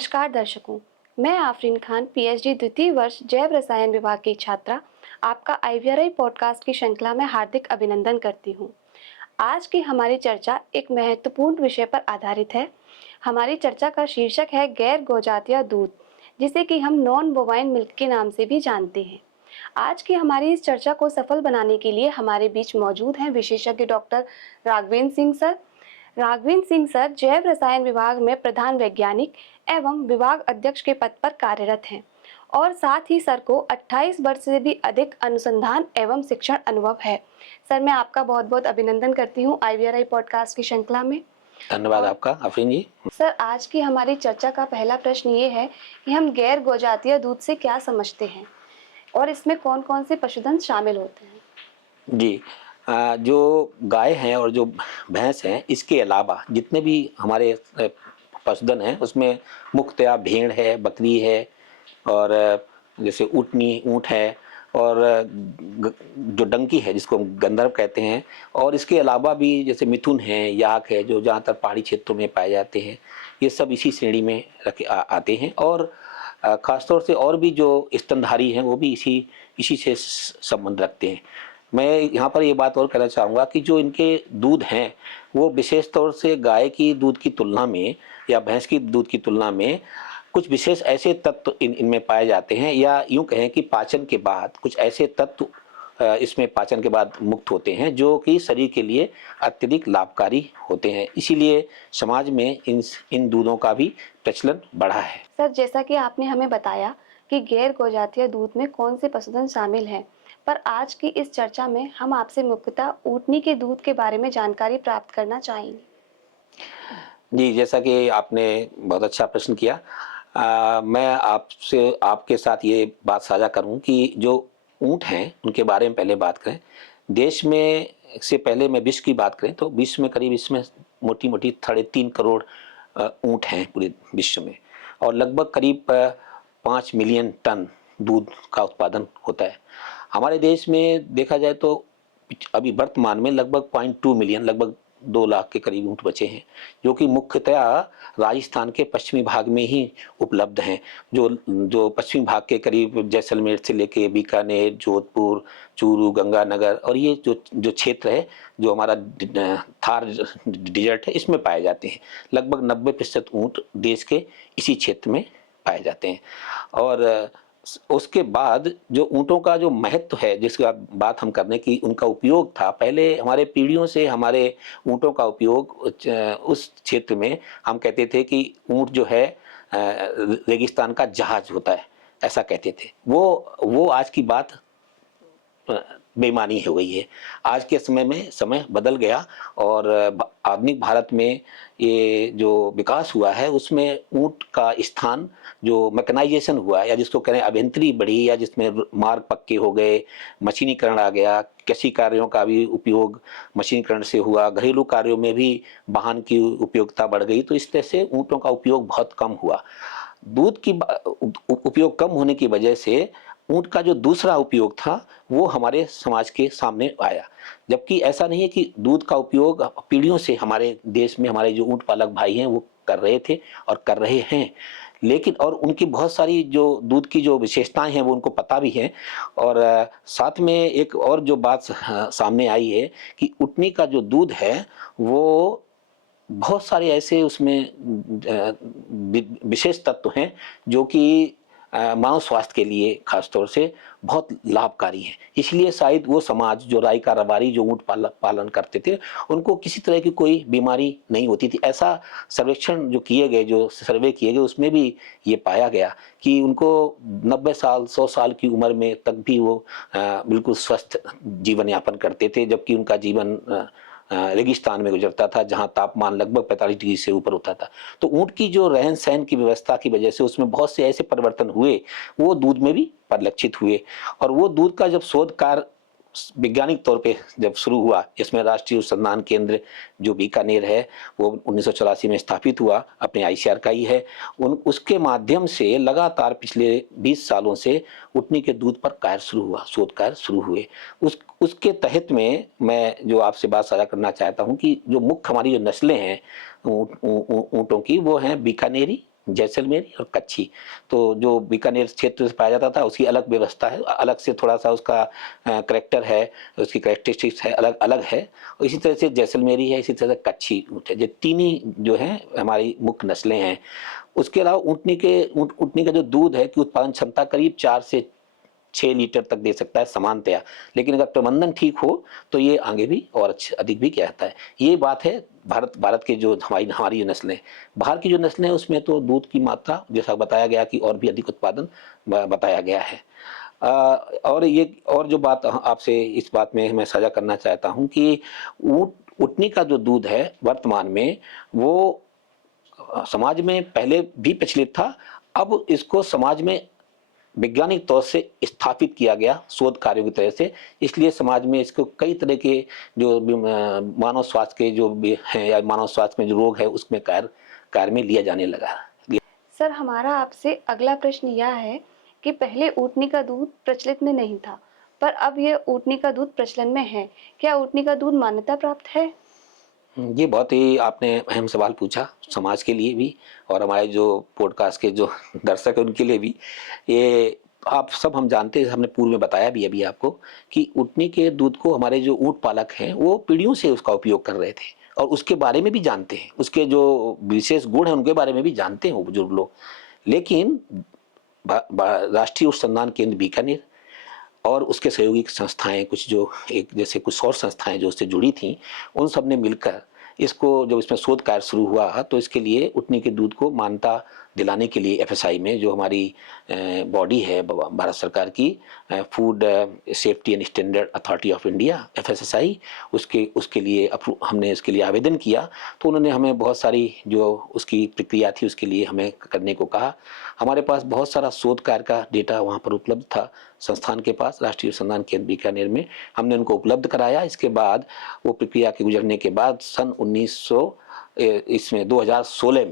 नमस्कार दर्शकों, मैं आफरीन खान पीएचडी द्वितीय वर्ष जैव रसायन विभाग की छात्रा आपका आईवीआरआई पॉडकास्ट की श्रृंखला में हार्दिक अभिनंदन करती हूँ। आज की हमारी चर्चा एक महत्वपूर्ण विषय पर आधारित है। हमारी चर्चा का शीर्षक है गैर गोजातीय दूध, जिसे कि हम नॉन बोवाइन मिल्क के नाम से भी जानते हैं। आज की हमारी इस चर्चा को सफल बनाने के लिए हमारे बीच मौजूद हैं विशेषज्ञ doctor Raghavendra Singh sir. Raghavendra Singh sir जैव रसायन विभाग में प्रधान वैज्ञानिक एवं विभाग अध्यक्ष के पद पर कार्यरत हैं और साथ ही सर को 28 वर्ष से भी अधिक अनुसंधान एवं शिक्षण अनुभव है। सर, मैं आपका बहुत बहुत अभिनंदन करती हूँ आईवीआरआई पॉडकास्ट की श्रृंखला में। धन्यवाद आपका आफरीन जी। सर, आज की हमारी चर्चा का पहला प्रश्न ये है कि हम गैर गोजातीय दूध से क्या समझते हैं और इसमें कौन कौन से पशुधन शामिल होते हैं। जी, जो गाय हैं और जो भैंस हैं, इसके अलावा जितने भी हमारे पशुधन हैं उसमें मुख्यतया भेड़ है, बकरी है और जैसे ऊँट है और जो डंकी है जिसको हम गंधर्व कहते हैं, और इसके अलावा भी जैसे मिथुन है, याक है, जो ज़्यादातर पहाड़ी क्षेत्रों में पाए जाते हैं। ये सब इसी श्रेणी में आते हैं और ख़ासतौर से और भी जो स्तनधारी हैं वो भी इसी से संबंध रखते हैं। मैं यहाँ पर ये बात और कहना चाहूँगा कि जो इनके दूध हैं वो विशेष तौर से गाय की दूध की तुलना में या भैंस की दूध की तुलना में कुछ विशेष ऐसे तत्व इनमें पाए जाते हैं, या यूँ कहें कि पाचन के बाद कुछ ऐसे तत्व इसमें पाचन के बाद मुक्त होते हैं जो कि शरीर के लिए अत्यधिक लाभकारी होते हैं। इसीलिए समाज में इन दूधों का भी प्रचलन बढ़ा है। सर, जैसा कि आपने हमें बताया कि गैर गोजातीय दूध में कौन से पशुधन शामिल हैं, पर आज की इस चर्चा में हम आपसे मुख्यतः ऊँटनी के दूध के बारे में जानकारी प्राप्त करना चाहेंगे। जी, जैसा कि आपने बहुत अच्छा प्रश्न किया, मैं आपके साथ ये बात साझा करूं कि जो ऊँट हैं उनके बारे में पहले बात करें। देश में से पहले मैं विश्व की बात करें तो विश्व में करीब इसमें मोटी-मोटी 3.5 करोड़ ऊँट हैं पूरे विश्व में, और लगभग करीब 5 मिलियन टन दूध का उत्पादन होता है। हमारे देश में देखा जाए तो अभी वर्तमान में लगभग 0.2 मिलियन, लगभग 2 लाख के करीब ऊँट बचे हैं, जो कि मुख्यतया राजस्थान के पश्चिमी भाग में ही उपलब्ध हैं। जो पश्चिमी भाग के करीब जैसलमेर से लेके बीकानेर, जोधपुर, चूरू, गंगानगर और ये जो क्षेत्र है, जो हमारा थार डिजर्ट है, इसमें पाए जाते हैं। लगभग 90% ऊँट देश के इसी क्षेत्र में पाए जाते हैं। और उसके बाद जो ऊँटों का जो महत्व है, जिसकी बात हम करने की, उनका उपयोग था पहले हमारे पीढ़ियों से, हमारे ऊँटों का उपयोग उस क्षेत्र में हम कहते थे कि ऊँट जो है रेगिस्तान का जहाज होता है, ऐसा कहते थे। वो आज की बात बेईमानी हो गई है। आज के समय में समय बदल गया और आधुनिक भारत में ये जो विकास हुआ है उसमें ऊँट का स्थान, जो मैकेनाइजेशन हुआ या जिसको कहें अभियंत्रिकी बढ़ी, या जिसमें मार्ग पक्के हो गए, मशीनीकरण आ गया, कृषि कार्यों का भी उपयोग मशीनीकरण से हुआ, घरेलू कार्यों में भी वाहन की उपयोगिता बढ़ गई, तो इस तरह से ऊँटों का उपयोग बहुत कम हुआ। दूध की उपयोग कम होने की वजह से ऊँट का जो दूसरा उपयोग था वो हमारे समाज के सामने आया। जबकि ऐसा नहीं है कि दूध का उपयोग पीढ़ियों से हमारे देश में हमारे जो ऊँट पालक भाई हैं वो कर रहे थे और कर रहे हैं, लेकिन और उनकी बहुत सारी जो दूध की जो विशेषताएं हैं वो उनको पता भी है। और साथ में एक और जो बात सामने आई है कि ऊँटनी का जो दूध है वो बहुत सारे ऐसे उसमें विशेष तत्व हैं जो कि मानव स्वास्थ्य के लिए खासतौर से बहुत लाभकारी हैं। इसलिए शायद वो समाज जो राई का रबारी जो ऊँट पालन करते थे उनको किसी तरह की कोई बीमारी नहीं होती थी। ऐसा सर्वेक्षण जो किए गए, जो सर्वे किए गए, उसमें भी ये पाया गया कि उनको 90 साल 100 साल की उम्र में तक भी वो बिल्कुल स्वस्थ जीवन यापन करते थे, जबकि उनका जीवन रेगिस्तान में गुजरता था जहां तापमान लगभग 45 डिग्री से ऊपर होता था। तो ऊँट की जो रहन सहन की व्यवस्था की वजह से उसमें बहुत से ऐसे परिवर्तन हुए, वो दूध में भी परिलक्षित हुए। और वो दूध का जब शोध कार्य वैज्ञानिक तौर पे जब शुरू हुआ, इसमें राष्ट्रीय अनुसंधान केंद्र जो बीकानेर है वो 1984 में स्थापित हुआ, अपने आईसीआर का ही है। उसके माध्यम से लगातार पिछले 20 सालों से ऊँटनी के दूध पर कार्य शुरू हुआ, शोध कार्य शुरू हुए। उसके तहत में मैं जो आपसे बात साझा करना चाहता हूँ कि जो मुख्य हमारी जो नस्लें हैं ऊँटों की, वो हैं बीकानेरी, जैसलमेर और कच्छी। तो जो बीकानेर क्षेत्र से पाया जाता था उसकी अलग व्यवस्था है, अलग से थोड़ा-सा उसका करैक्टर है, उसकी कैरेक्टरिस्टिक्स है, अलग-अलग है। और इसी तरह से जैसलमेरी है, इसी तरह से कच्छी ऊँट है। ये तीन ही जो हैं हमारी मुख्य नस्लें हैं। उसके अलावा ऊँटनी का जो दूध है कि उत्पादन क्षमता करीब 4 से 6 लीटर तक दे सकता है सामान्यतया, लेकिन अगर प्रबंधन ठीक हो तो ये आगे भी और अधिक भी किया जाता है। ये बात है भारत के जो हमारी जो नस्लें, बाहर की जो नस्लें हैं उसमें तो दूध की मात्रा जैसा बताया गया कि और भी अधिक उत्पादन बताया गया है। और ये और जो बात आपसे इस बात में मैं साझा करना चाहता हूँ कि ऊँट ऊँटनी का जो दूध है वर्तमान में वो समाज में पहले भी प्रचलित था। अब इसको समाज में वैज्ञानिक तौर से स्थापित किया गया शोध कार्यों की तरह से, इसलिए समाज में इसको कई तरह के जो मानव स्वास्थ्य के जो भी हैं या मानव स्वास्थ्य में जो रोग है उसमें कार्य में लिया जाने लगा। सर, हमारा आपसे अगला प्रश्न यह है कि पहले ऊँटनी का दूध प्रचलित में नहीं था, पर अब ये ऊँटनी का दूध प्रचलन में है। क्या ऊँटनी का दूध मान्यता प्राप्त है? ये बहुत ही आपने अहम सवाल पूछा समाज के लिए भी और हमारे जो पॉडकास्ट के जो दर्शक हैं उनके लिए भी। ये आप सब हम जानते हैं, हमने पूर्व में बताया भी अभी आपको कि ऊँटनी के दूध को हमारे जो ऊँट पालक हैं वो पीढ़ियों से उसका उपयोग कर रहे थे और उसके बारे में भी जानते हैं, उसके जो विशेष गुण हैं उनके बारे में भी जानते हैं वो बुजुर्ग लोग। लेकिन राष्ट्रीय अनुसंधान केंद्र बीकानेर और उसके सहयोगी संस्थाएं कुछ जो एक जैसे कुछ और संस्थाएं जो उससे जुड़ी थी, उन सब ने मिलकर इसको जब इसमें शोध कार्य शुरू हुआ तो इसके लिए ऊँटनी के दूध को मान्यता दिलाने के लिए एफएसआई में जो हमारी बॉडी है भारत सरकार की, food safety and standard authority of India FSSI, उसके लिए हमने इसके लिए आवेदन किया। तो उन्होंने हमें बहुत सारी जो उसकी प्रक्रिया थी उसके लिए हमें करने को कहा। हमारे पास बहुत सारा शोध कार्य का डेटा वहाँ पर उपलब्ध था संस्थान के पास, राष्ट्रीय अनुसंधान केंद्र बीकानेर में। हमने उनको उपलब्ध कराया। इसके बाद वो प्रक्रिया के गुजरने के बाद सन 2016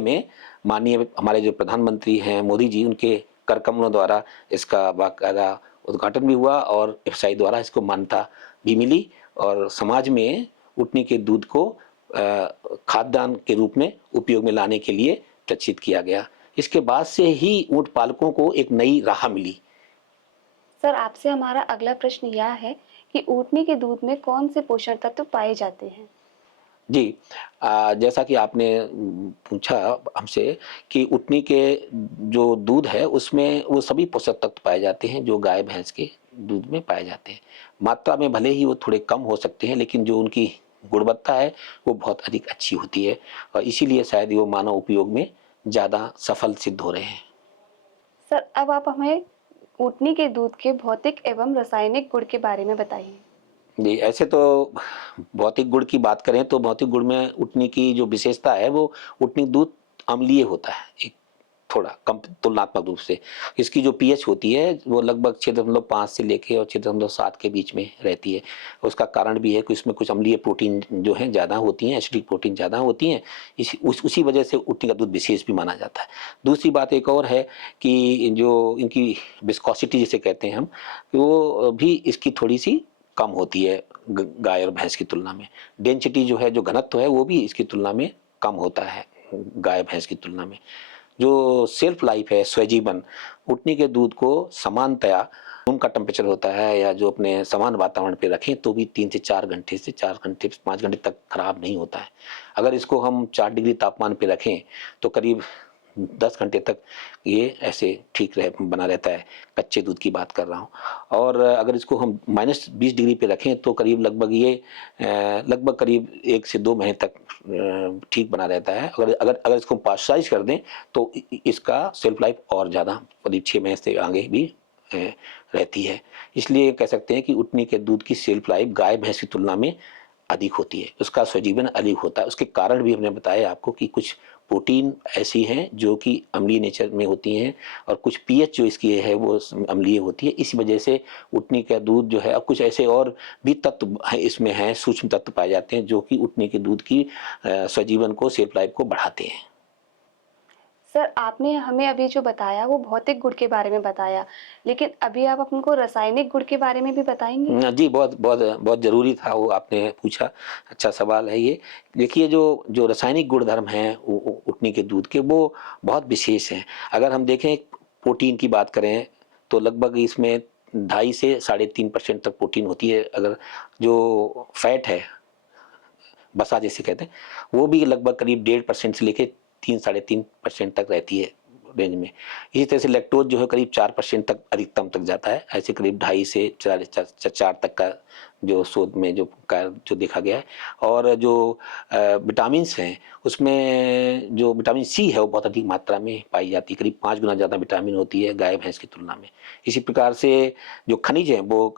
में माननीय हमारे जो प्रधानमंत्री हैं मोदी जी, उनके कर कमलों द्वारा इसका बाकायदा उद्घाटन भी हुआ और एफएसआई द्वारा इसको मान्यता भी मिली और समाज में ऊँटनी के दूध को खाद्यान्न के रूप में उपयोग में लाने के लिए प्रचित किया गया। इसके बाद से ही ऊँट पालकों को एक नई राह मिली। सर, आपसे हमारा अगला प्रश्न यह है कि ऊँटनी के दूध में कौन से पोषण तत्व पाए जाते हैं? जी, जैसा कि आपने पूछा हमसे कि ऊँटनी के जो दूध है उसमें वो सभी पोषक तत्व पाए जाते हैं जो गाय भैंस के दूध में पाए जाते हैं। मात्रा में भले ही वो थोड़े कम हो सकते हैं लेकिन जो उनकी गुणवत्ता है वो बहुत अधिक अच्छी होती है और इसीलिए शायद वो मानव उपयोग में ज़्यादा सफल सिद्ध हो रहे हैं। सर, अब आप हमें ऊँटनी के दूध के भौतिक एवं रासायनिक गुण के बारे में बताइए। जी, ऐसे तो भौतिक गुण की बात करें तो भौतिक गुण में ऊँटनी की जो विशेषता है वो ऊँटनी दूध अम्लीय होता है, एक थोड़ा कम तुलनात्मक रूप से। इसकी जो पीएच होती है वो लगभग 6.5 से लेके और 6.7 के बीच में रहती है। उसका कारण भी है कि इसमें कुछ अम्लीय प्रोटीन जो हैं ज़्यादा होती हैं, एसिडिक प्रोटीन ज़्यादा होती हैं, उसी वजह से ऊँटनी का दूध विशेष भी माना जाता है। दूसरी बात एक और है कि जो इनकी विस्कोसिटी जिसे कहते हैं हम, वो भी इसकी थोड़ी-सी कम होती है गाय और भैंस की तुलना में। डेंसिटी जो है, जो घनत्व है वो भी इसकी तुलना में कम होता है गाय भैंस की तुलना में। जो शेल्फ लाइफ है, स्वजीवन, ऊँटनी के दूध को समानतया रूम का टेम्परेचर होता है या जो अपने समान वातावरण पे रखें तो भी 3 से 4 घंटे से 4 घंटे 5 घंटे तक खराब नहीं होता है। अगर इसको हम 4 डिग्री तापमान पे रखें तो करीब 10 घंटे तक ये ऐसे ठीक बना रहता है। कच्चे दूध की बात कर रहा हूँ। और अगर इसको हम -20 डिग्री पे रखें तो करीब लगभग ये लगभग करीब 1 से 2 महीने तक ठीक बना रहता है। अगर इसको पाश्चराइज कर दें तो इसका शेल्फ लाइफ और ज़्यादा करीब 6 महीने से आगे भी रहती है। इसलिए कह सकते हैं कि ऊँटनी के दूध की शेल्फ लाइफ गाय भैंस की तुलना में अधिक होती है, उसका स्वजीवन अधिक होता है। उसके कारण भी हमने बताया आपको कि कुछ प्रोटीन ऐसी हैं जो कि अम्लीय नेचर में होती हैं और कुछ पीएच जो इसकी है वो अम्लीय होती है। इस वजह से ऊँटनी का दूध जो है, अब कुछ ऐसे और भी तत्व इसमें हैं, सूक्ष्म तत्व पाए जाते हैं जो कि ऊँटनी के दूध की स्वजीवन को, शेल्फ लाइफ को बढ़ाते हैं। सर, आपने हमें अभी जो बताया वो भौतिक गुण के बारे में बताया, लेकिन अभी आप हमको रासायनिक गुण के बारे में भी बताएँगे? जी, बहुत बहुत बहुत ज़रूरी था वो आपने पूछा, अच्छा सवाल है ये। देखिए जो जो रासायनिक गुणधर्म हैं उ ऊँटनी के दूध के वो बहुत विशेष हैं। अगर हम देखें प्रोटीन की बात करें तो लगभग इसमें 2.5 से साढ़े 3% तक प्रोटीन होती है। अगर जो फैट है, वसा जिसे कहते हैं, वो भी लगभग करीब 1.5% से लेके 3 साढ़े 3% तक रहती है रेंज में। इसी तरह से लैक्टोज़ जो है करीब 4% तक अधिकतम तक जाता है। ऐसे करीब 2.5 से 4 तक का जो शोध में जो देखा गया है। और जो विटामिन्स हैं उसमें जो विटामिन सी है वो बहुत अधिक मात्रा में पाई जाती है। करीब 5 गुना ज़्यादा विटामिन होती है गाय भैंस की तुलना में। इसी प्रकार से जो खनिज हैं वो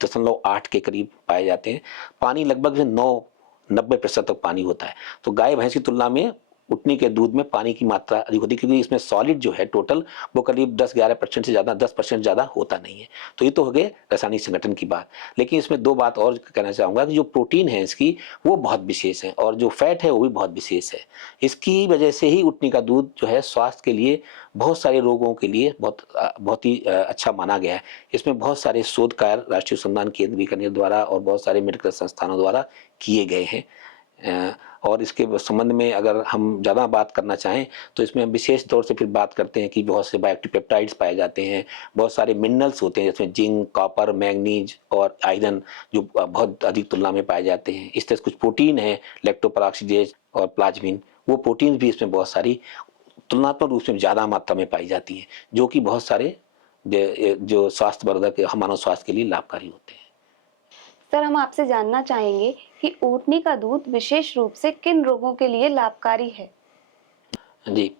0.8 के करीब पाए जाते हैं। पानी लगभग 90% तक पानी होता है। तो गाय भैंस की तुलना में ऊँटनी के दूध में पानी की मात्रा अधिक होती है, क्योंकि इसमें सॉलिड जो है टोटल वो करीब 10-11% से ज़्यादा, 10% ज़्यादा होता नहीं है। तो ये तो हो गए रासायनिक संगठन की बात। लेकिन इसमें 2 बात और कहना चाहूँगा कि जो प्रोटीन है इसकी वो बहुत विशेष है और जो फैट है वो भी बहुत विशेष है। इसकी वजह से ही ऊँटनी का दूध जो है स्वास्थ्य के लिए बहुत सारे रोगों के लिए बहुत ही अच्छा माना गया है। इसमें बहुत सारे शोध कार्य राष्ट्रीय अनुसंधान केंद्र बीकानेर द्वारा और बहुत सारे मेडिकल संस्थानों द्वारा किए गए हैं। और इसके संबंध में अगर हम ज़्यादा बात करना चाहें तो इसमें हम विशेष तौर से फिर बात करते हैं कि बहुत से बायोएक्टिव पेप्टाइड्स पाए जाते हैं, बहुत सारे मिनरल्स होते हैं जिसमें जिंक, कॉपर, मैंगनीज और आयरन जो बहुत अधिक तुलना में पाए जाते हैं। इस तरह से कुछ प्रोटीन है, लैक्टोपैराक्सीडेज और प्लाज्मिन, वो प्रोटीन भी इसमें बहुत सारी तुलनात्मक रूप से ज़्यादा मात्रा में पाई जाती है, जो कि बहुत सारे जो स्वास्थ्यवर्धक मानव स्वास्थ्य के लिए लाभकारी होते हैं। सर, हम आपसे जानना चाहेंगे कि ऊँटनी का दूध विशेष रूप से किन रोगों के लिए लाभकारी है? जी,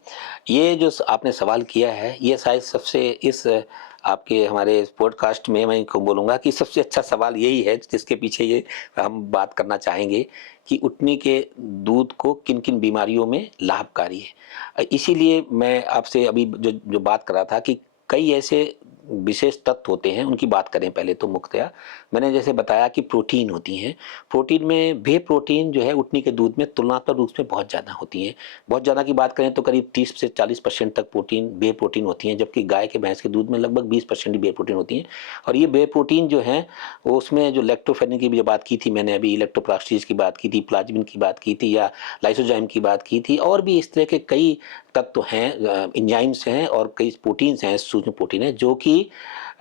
ये जो आपने सवाल किया है, ये शायद सबसे इस आपके हमारे इस पॉडकास्ट में मैं को बोलूँगा कि सबसे अच्छा सवाल यही है जिसके पीछे ये हम बात करना चाहेंगे कि ऊँटनी के दूध को किन-किन बीमारियों में लाभकारी है। इसीलिए मैं आपसे अभी जो जो बात कर रहा था कि कई ऐसे विशेष तत्व होते हैं, उनकी बात करें पहले तो मुख्यतः। मैंने जैसे बताया कि प्रोटीन होती हैं, प्रोटीन में व्हे प्रोटीन जो है ऊँटनी के दूध में तुलनात्मक रूप से बहुत ज़्यादा होती हैं। बहुत ज़्यादा की बात करें तो करीब 30 से 40% तक व्हे प्रोटीन होती हैं, जबकि गाय के भैंस के दूध में लगभग 20% ही व्हे प्रोटीन होती हैं। और ये व्हे प्रोटीन जो हैं, वो उसमें जो लैक्टोफेरिन की भी जो बात की थी मैंने अभी, लैक्टोप्राक्सीज की बात की थी, प्लाज्मिन की बात की थी या लाइसोजाइम की बात की थी, और भी इस तरह के कई तत्व हैं, एंजाइम्स हैं और कई प्रोटीन्स हैं, सूक्ष्म प्रोटीन हैं, जो कि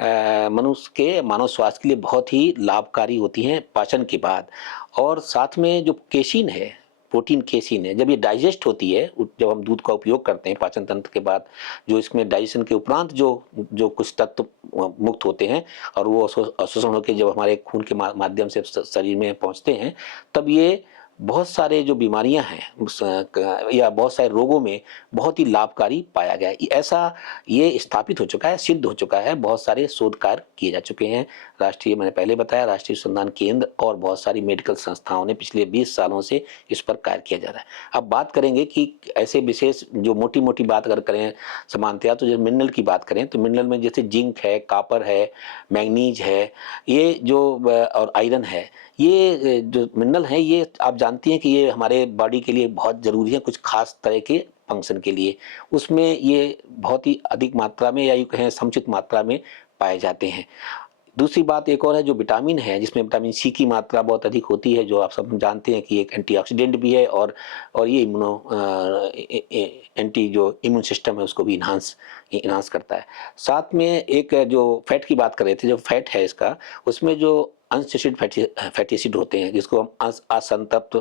मनुष्य के मानव स्वास्थ्य के लिए बहुत ही लाभकारी होती हैं पाचन के बाद। और साथ में जो केसिन है, प्रोटीन केसिन है, जब ये डाइजेस्ट होती है, जब हम दूध का उपयोग करते हैं पाचन तंत्र के बाद, जो इसमें डाइजेशन के उपरांत जो जो कुछ तत्व मुक्त होते हैं और वो अवशोषण होकर जब हमारे खून के माध्यम से शरीर में पहुंचते हैं, तब ये बहुत सारे जो बीमारियां हैं या बहुत सारे रोगों में बहुत ही लाभकारी पाया गया है। ऐसा ये स्थापित हो चुका है, सिद्ध हो चुका है, बहुत सारे शोध कार्य किए जा चुके हैं। राष्ट्रीय, मैंने पहले बताया, राष्ट्रीय अनुसंधान केंद्र और बहुत सारी मेडिकल संस्थाओं ने पिछले 20 सालों से इस पर कार्य किया जा रहा है। अब बात करेंगे कि ऐसे विशेष जो मोटी-मोटी बात अगर करें सामान्यतया, तो जो मिनरल की बात करें तो मिनरल में जैसे जिंक है, कॉपर है, मैंगनीज है, ये जो और आयरन है, ये जो मिनरल हैं ये आप जानती हैं कि ये हमारे बॉडी के लिए बहुत ज़रूरी है कुछ खास तरह के फंक्शन के लिए। उसमें ये बहुत ही अधिक मात्रा में या यूँ कहें समुचित मात्रा में पाए जाते हैं। दूसरी बात एक और है, जो विटामिन है जिसमें विटामिन सी की मात्रा बहुत अधिक होती है, जो आप सब जानते हैं कि एक एंटीऑक्सीडेंट भी है और ये एंटी जो इम्यून सिस्टम है उसको भी इन्हांस करता है। साथ में एक जो फैट की बात कर रहे थे, जो फैट है इसका, उसमें जो अनसैचुरेटेड फैटी एसिड होते हैं जिसको हम असंतृप्त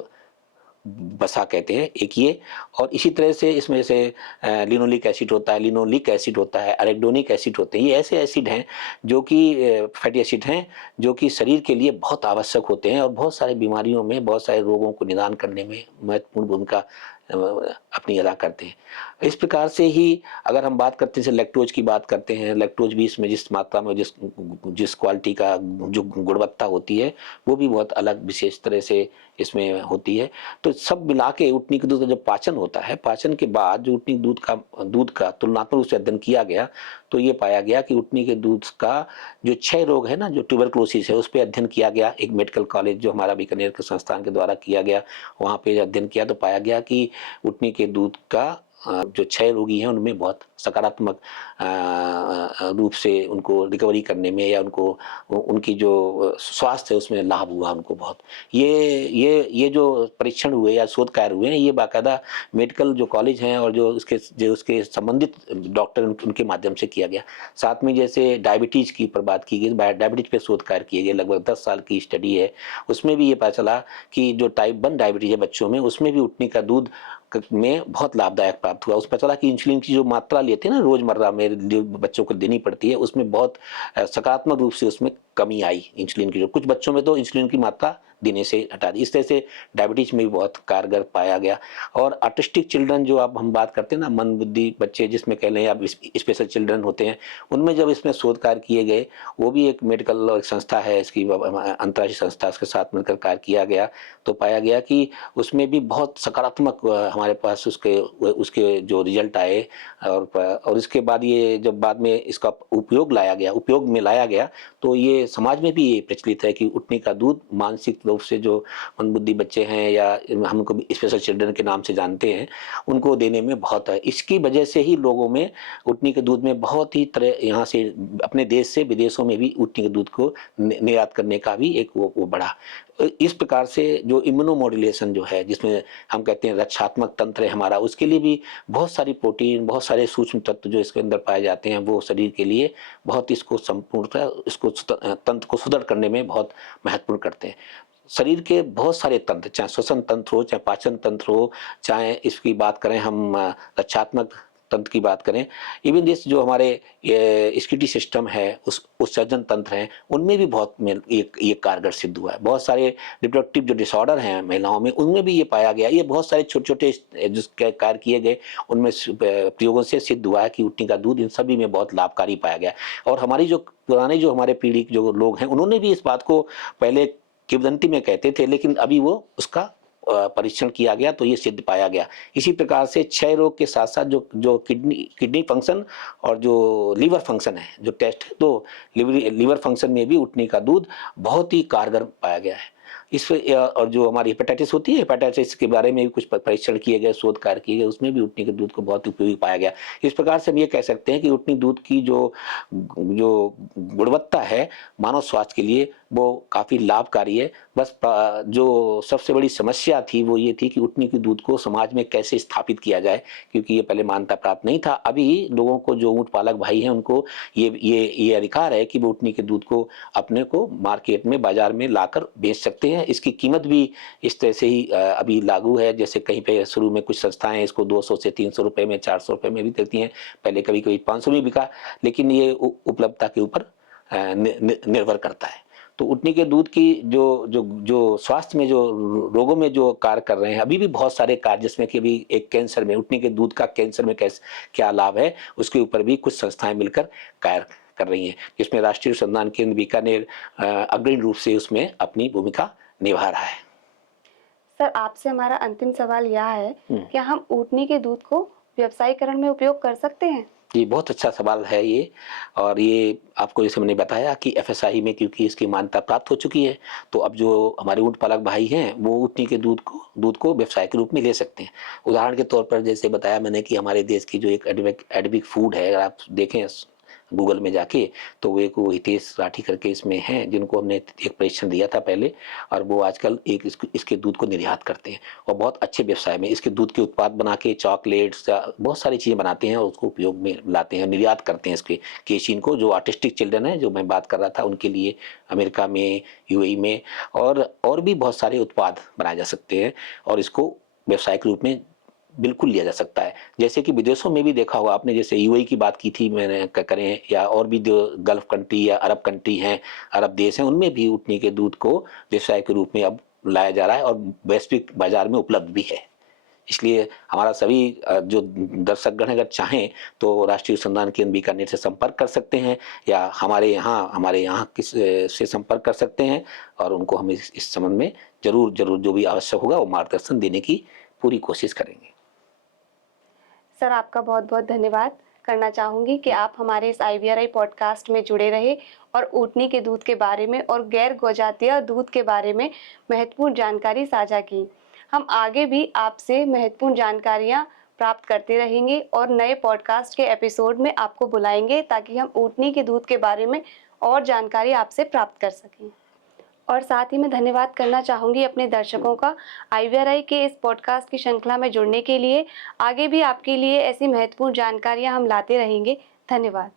वसा कहते हैं, एक ये। और इसी तरह से इसमें जैसे लिनोलिक एसिड होता है, लिनोलिक एसिड होता है, अरेक्डोनिक एसिड होते हैं। ये ऐसे एसिड हैं जो कि फैटी एसिड हैं जो कि शरीर के लिए बहुत आवश्यक होते हैं और बहुत सारी बीमारियों में, बहुत सारे रोगों को निदान करने में महत्वपूर्ण भूमिका अपनी अदा करते हैं। इस प्रकार से ही अगर हम बात करते हैं, जैसे लैक्टोज की बात करते हैं, लैक्टोज भी इसमें जिस मात्रा में जिस क्वालिटी का जो गुणवत्ता होती है वो भी बहुत अलग विशेष तरह से इसमें होती है। तो सब मिला के ऊँटनी के दूध का जब पाचन होता है, पाचन के बाद जो ऊँटनी दूध का तुलनात्मक रूप से अध्ययन किया गया, तो ये पाया गया कि ऊँटनी के दूध का जो क्षय रोग है ना, जो ट्यूबरक्लोसिस है, उस पे अध्ययन किया गया। एक मेडिकल कॉलेज जो हमारा बीकानेर के संस्थान के द्वारा किया गया, वहाँ पे अध्ययन किया तो पाया गया कि ऊँटनी के दूध का जो क्षय रोगी हैं उनमें बहुत सकारात्मक रूप से उनको रिकवरी करने में या उनको उनकी जो स्वास्थ्य है उसमें लाभ हुआ उनको बहुत। ये जो परीक्षण हुए या शोध कार्य हुए हैं ये बाकायदा मेडिकल जो कॉलेज हैं और जो उसके संबंधित डॉक्टर उनके माध्यम से किया गया। साथ में जैसे डायबिटीज़ की पर बात की गई, डायबिटीज़ पे शोध कार्य किए गए, लगभग 10 साल की स्टडी है। उसमें भी ये पता चला कि जो टाइप 1 डायबिटीज़ है बच्चों में, उसमें भी उटनी का दूध में बहुत लाभदायक प्राप्त हुआ। उस पता चला कि इंसुलिन की जो मात्रा लेते हैं ना रोजमर्रा में जो बच्चों को देनी पड़ती है उसमें बहुत सकारात्मक रूप से उसमें कमी आई इंसुलिन की। जो कुछ बच्चों में तो इंसुलिन की मात्रा देने से हटा दी। इस तरह से डायबिटीज में भी बहुत कारगर पाया गया। और ऑटिस्टिक चिल्ड्रन जो अब हम बात करते हैं ना, मंदबुद्धि बच्चे जिसमें कह लें अब स्पेशल चिल्ड्रन होते हैं, उनमें जब इसमें शोध कार्य किए गए, वो भी एक मेडिकल एक संस्था है इसकी अंतर्राष्ट्रीय संस्था, उसके साथ मिलकर कार्य किया गया, तो पाया गया कि उसमें भी बहुत सकारात्मक हमारे पास उसके जो रिजल्ट आए। और इसके बाद ये जब बाद में इसका उपयोग में लाया गया तो ये समाज में भी ये प्रचलित है कि उटनी का दूध मानसिक रूप से जो मंदबुद्धि बच्चे हैं या हमको स्पेशल चिल्ड्रन के नाम से जानते हैं उनको देने में बहुत है। इसकी वजह से ही लोगों में उटनी के दूध में बहुत ही तरह यहाँ से अपने देश से विदेशों में भी उटनी के दूध को निर्यात करने का भी एक वो बढ़ा। इस प्रकार से जो इम्यूनोमॉड्यूलेशन जो है जिसमें हम कहते हैं रक्षात्मक तंत्र है हमारा, उसके लिए भी बहुत सारी प्रोटीन, बहुत सारे सूक्ष्म तत्व जो इसके अंदर पाए जाते हैं वो शरीर के लिए बहुत इसको संपूर्णतः इसको तंत्र को सुदृढ़ करने में बहुत महत्वपूर्ण करते हैं। शरीर के बहुत सारे तंत्र, चाहे श्वसन तंत्र हो, चाहे पाचन तंत्र हो, चाहे इसकी बात करें हम रक्षात्मक तंत्र की बात करें, इवन दिस जो हमारे स्किटी सिस्टम है, उस उत्सर्जन तंत्र हैं, उनमें भी बहुत ये कारगर सिद्ध हुआ है। बहुत सारे रिप्रोडक्टिव जो डिसऑर्डर हैं महिलाओं में, उनमें भी ये पाया गया। ये बहुत सारे छोटे-छोटे जो कार्य किए गए, उनमें प्रयोगों से सिद्ध हुआ है कि उटनी का दूध इन सभी में बहुत लाभकारी पाया गया। और हमारी जो पुराने जो हमारे पीढ़ी के जो लोग हैं, उन्होंने भी इस बात को पहले किंवदंती में कहते थे, लेकिन अभी वो उसका परीक्षण किया गया तो ये सिद्ध पाया गया। इसी प्रकार से क्षय रोग के साथ-साथ जो किडनी फंक्शन और जो लीवर फंक्शन है, जो टेस्ट है, तो लीवर फंक्शन में भी उटनी का दूध बहुत ही कारगर पाया गया है। और जो हमारी हेपेटाइटिस होती है, हेपेटाइटिस के बारे में भी कुछ परीक्षण किए गए, शोध कार्य किए गए, उसमें भी उटनी के दूध को बहुत उपयोगी पाया गया। इस प्रकार से हम ये कह सकते हैं कि उटनी दूध की जो जो गुणवत्ता है मानव स्वास्थ्य के लिए वो काफ़ी लाभकारी है। बस जो सबसे बड़ी समस्या थी वो ये थी कि उटनी के दूध को समाज में कैसे स्थापित किया जाए, क्योंकि ये पहले मान्यता प्राप्त नहीं था। अभी लोगों को, जो ऊँट पालक भाई हैं, उनको ये अधिकार है कि वो उटनी के दूध को अपने को मार्केट में, बाजार में लाकर बेच सकते हैं। इसकी कीमत भी इस तरह से ही अभी लागू है। जैसे कहीं पे शुरू में कुछ संस्थाएं इसको 200 से 300 रुपए में, 400 रुपए में भी देती हैं। पहले कभी-कभी 500 में बिका, लेकिन ये उपलब्धता के ऊपर निर्भर करता है। तो उटनी के दूध की जो स्वास्थ्य में, जो रोगों में जो कार्य कर रहे हैं, अभी भी बहुत सारे कार्य, जिसमें कि अभी एक कैंसर में उटनी के दूध का कैंसर में क्या लाभ है, उसके ऊपर भी कुछ संस्थाएं मिलकर कार्य कर रही हैं, जिसमें राष्ट्रीय अनुसंधान केंद्र बीकानेर अग्रणी रूप से उसमें अपनी भूमिका निभा रहा है। सर, आपसे हमारा अंतिम सवाल यह है, क्या हम ऊँटनी के दूध को व्यवसायीकरण में उपयोग कर सकते हैं? जी, बहुत अच्छा सवाल है ये। और ये आपको जैसे मैंने बताया कि एफएसआई में क्योंकि इसकी मान्यता प्राप्त हो चुकी है, तो अब जो हमारे ऊँट पालक भाई हैं, वो उटनी के दूध को व्यवसाय के रूप में ले सकते हैं। उदाहरण के तौर पर जैसे बताया मैंने कि हमारे देश की जो एक एडमिक फूड है, अगर आप देखें गूगल में जाके, तो वो एक हितेश राठी करके इसमें हैं, जिनको हमने एक परीक्षण दिया था पहले, और वो आजकल इसके दूध को निर्यात करते हैं और बहुत अच्छे व्यवसाय में इसके दूध के उत्पाद बना के चॉकलेट्स या बहुत सारी चीज़ें बनाते हैं और उसको उपयोग में लाते हैं और निर्यात करते हैं इसके केशिन को, जो ऑटिस्टिक चिल्ड्रन है जो मैं बात कर रहा था उनके लिए अमेरिका में, यूएई में, और भी बहुत सारे उत्पाद बनाए जा सकते हैं और इसको व्यावसायिक रूप में बिल्कुल लिया जा सकता है। जैसे कि विदेशों में भी देखा होगा आपने, जैसे यूएई की बात की थी मैंने, करें, या और भी जो गल्फ कंट्री या अरब कंट्री हैं, अरब देश हैं, उनमें भी उटनी के दूध को व्यवसाय के रूप में अब लाया जा रहा है और वैश्विक बाजार में उपलब्ध भी है। इसलिए हमारा सभी जो दर्शकगण अगर चाहें तो राष्ट्रीय अनुसंधान केंद्र बीकानेर से संपर्क कर सकते हैं, या हमारे यहाँ किस से संपर्क कर सकते हैं, और उनको हम इस संबंध में जरूर जो भी आवश्यक होगा वो मार्गदर्शन देने की पूरी कोशिश करेंगे। सर, आपका बहुत-बहुत धन्यवाद करना चाहूँगी कि आप हमारे इस IVRI पॉडकास्ट में जुड़े रहे और ऊँटनी के दूध के बारे में और गैर गौजातीय दूध के बारे में महत्वपूर्ण जानकारी साझा की। हम आगे भी आपसे महत्वपूर्ण जानकारियाँ प्राप्त करते रहेंगे और नए पॉडकास्ट के एपिसोड में आपको बुलाएंगे ताकि हम ऊँटनी के दूध के बारे में और जानकारी आपसे प्राप्त कर सकें। और साथ ही मैं धन्यवाद करना चाहूँगी अपने दर्शकों का IVRI के इस पॉडकास्ट की श्रृंखला में जुड़ने के लिए। आगे भी आपके लिए ऐसी महत्वपूर्ण जानकारियाँ हम लाते रहेंगे। धन्यवाद।